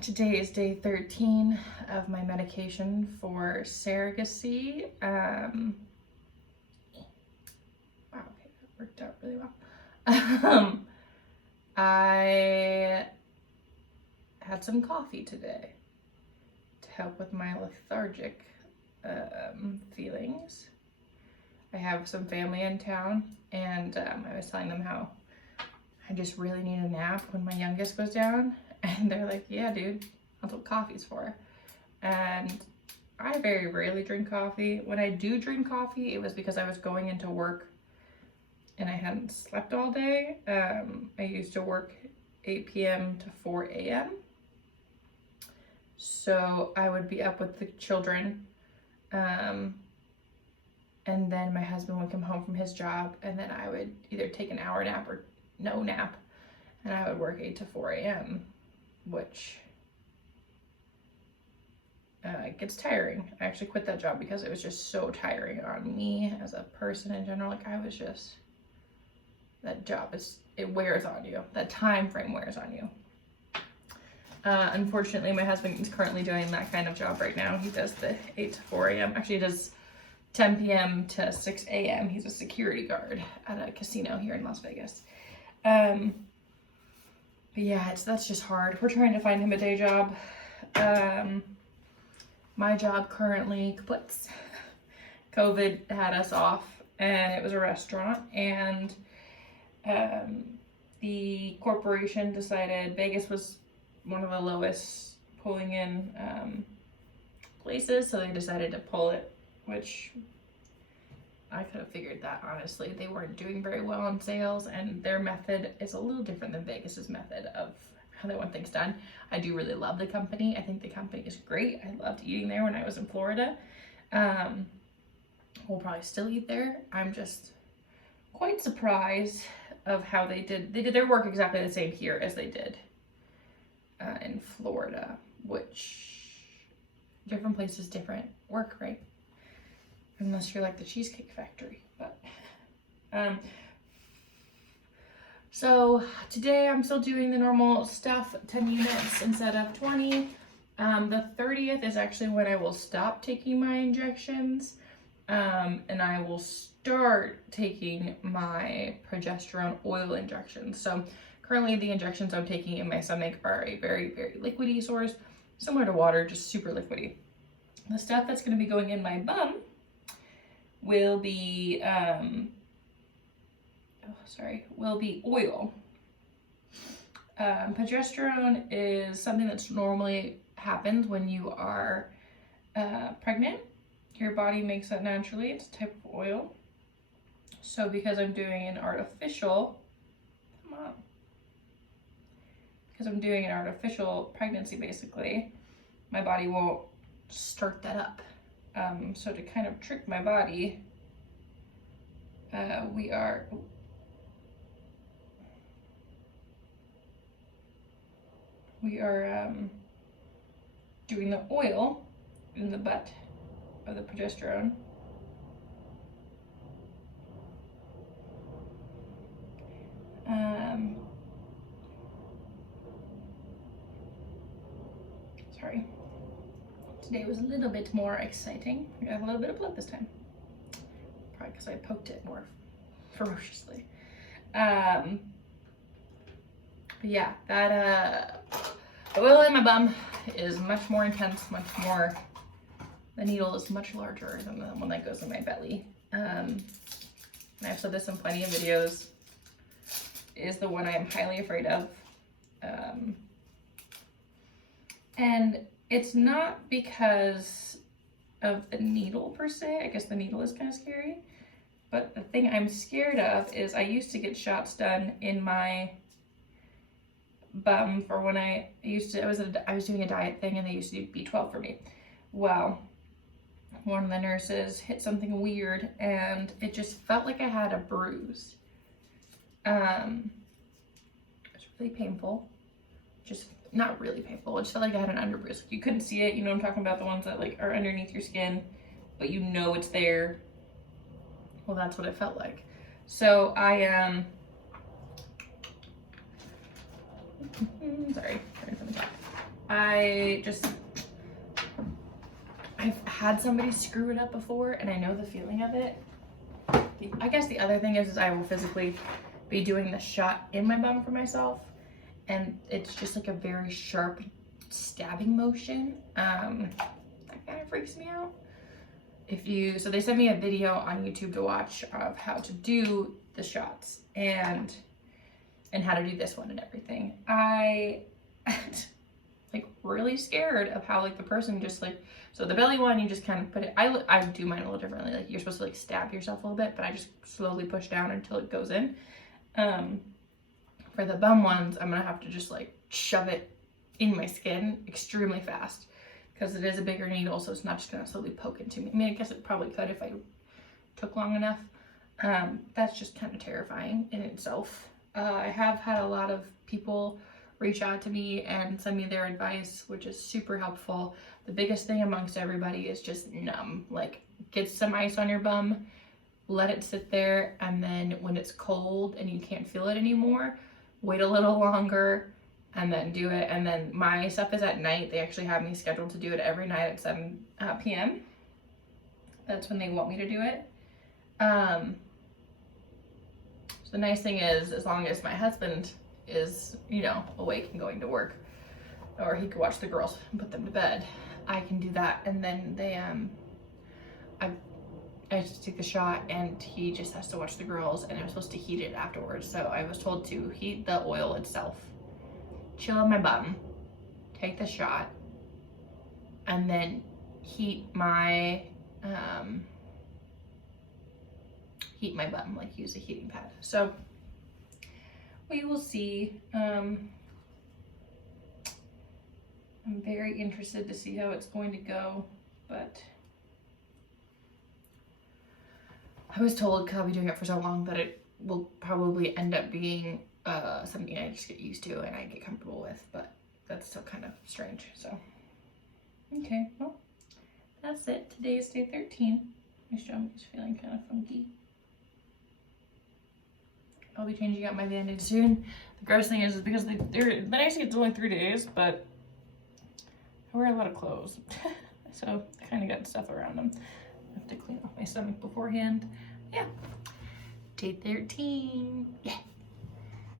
Today is day 13 of my medication for surrogacy. Wow, okay, that worked out really well. I had some coffee today to help with my lethargic feelings. I have some family in town, and I was telling them how I just really need a nap when my youngest goes down. And they're like, yeah, dude, that's what coffee's for. And I very rarely drink coffee. When I do drink coffee, it was because I was going into work and I hadn't slept all day. I used to work 8 p.m. to 4 a.m. So I would be up with the children. And then my husband would come home from his job, and then I would either take an hour nap or no nap. And I would work 8 to 4 a.m. which gets tiring. I actually quit that job because it was just so tiring on me as a person in general. Like, I was just, that job it wears on you. That time frame wears on you. Unfortunately, my husband is currently doing that kind of job right now. He does the 8 to 4 a.m. Actually, he does 10 p.m. to 6 a.m. He's a security guard at a casino here in Las Vegas. But yeah, that's just hard. We're trying to find him a day job. My job currently quits. COVID had us off, and it was a restaurant, and the corporation decided Vegas was one of the lowest pulling in places, so they decided to pull it, which I could have figured that, honestly. They weren't doing very well in sales, and their method is a little different than Vegas's method of how they want things done. I do really love the company. I think the company is great. I loved eating there when I was in Florida. We'll probably still eat there. I'm just quite surprised of how they did their work exactly the same here as they did in Florida, which different places, different work, right? Unless you're like the Cheesecake Factory, but so today I'm still doing the normal stuff, 10 units instead of 20. The 30th is actually when I will stop taking my injections, and I will start taking my progesterone oil injections. So currently the injections I'm taking in my stomach are a very, very liquidy source, similar to water, just super liquidy. The stuff that's going to be going in my bum will be oil. Progesterone is something that's normally happens when you are pregnant. Your body makes that naturally. It's a type of oil. So because I'm doing an artificial pregnancy, basically, my body won't start that up. So to kind of trick my body, we are doing the oil in the butt of the progesterone. Sorry. Today was a little bit more exciting. I got a little bit of blood this time. Probably because I poked it more ferociously. But yeah, that oil in my bum is much more intense, the needle is much larger than the one that goes in my belly. And I've said this in plenty of videos, is the one I am highly afraid of. And it's not because of the needle per se. I guess the needle is kind of scary. But the thing I'm scared of is I used to get shots done in my bum for when I was doing a diet thing, and they used to do B12 for me. Well, one of the nurses hit something weird, and it just felt like I had a bruise. It was really painful. Just not really painful. It just felt like I had an underbruise. You couldn't see it. You know what I'm talking about? The ones that like are underneath your skin, but you know it's there. Well, that's what it felt like. So I sorry, turn from the top. I've had somebody screw it up before, and I know the feeling of it. I guess the other thing is I will physically be doing the shot in my bum for myself, and it's just like a very sharp stabbing motion. That kind of freaks me out. So they sent me a video on YouTube to watch of how to do the shots and how to do this one and everything. I like really scared of how like the person just like, so the belly one, you just kind of put it, I do mine a little differently. Like you're supposed to like stab yourself a little bit, but I just slowly push down until it goes in. For the bum ones, I'm gonna have to just like shove it in my skin extremely fast because it is a bigger needle, so it's not just gonna slowly poke into me. I mean, I guess it probably could if I took long enough. That's just kind of terrifying in itself. I have had a lot of people reach out to me and send me their advice, which is super helpful. The biggest thing amongst everybody is just numb. Like, get some ice on your bum, let it sit there, and then when it's cold and you can't feel it anymore, wait a little longer and then do it. And then my stuff is at night. They actually have me scheduled to do it every night at 7 p.m. That's when they want me to do it. So the nice thing is, as long as my husband is, you know, awake and going to work, or he could watch the girls and put them to bed, I can do that. And then I just take the shot and he just has to watch the girls, and I'm supposed to heat it afterwards. So I was told to heat the oil itself, chill on my bum, take the shot, and then heat my bum, like use a heating pad. So we will see. I'm very interested to see how it's going to go, but I was told, because I'll be doing it for so long, that it will probably end up being something I just get used to and I get comfortable with, but that's still kind of strange. So, okay, well, that's it. Today is day 13. My stomach is feeling kind of funky. I'll be changing out my Band-Aid soon. The gross thing is because they're nice, it's only 3 days, but I wear a lot of clothes. So I kind of got stuff around them. I have to clean off my stomach beforehand. Yeah. Day 13. Yeah.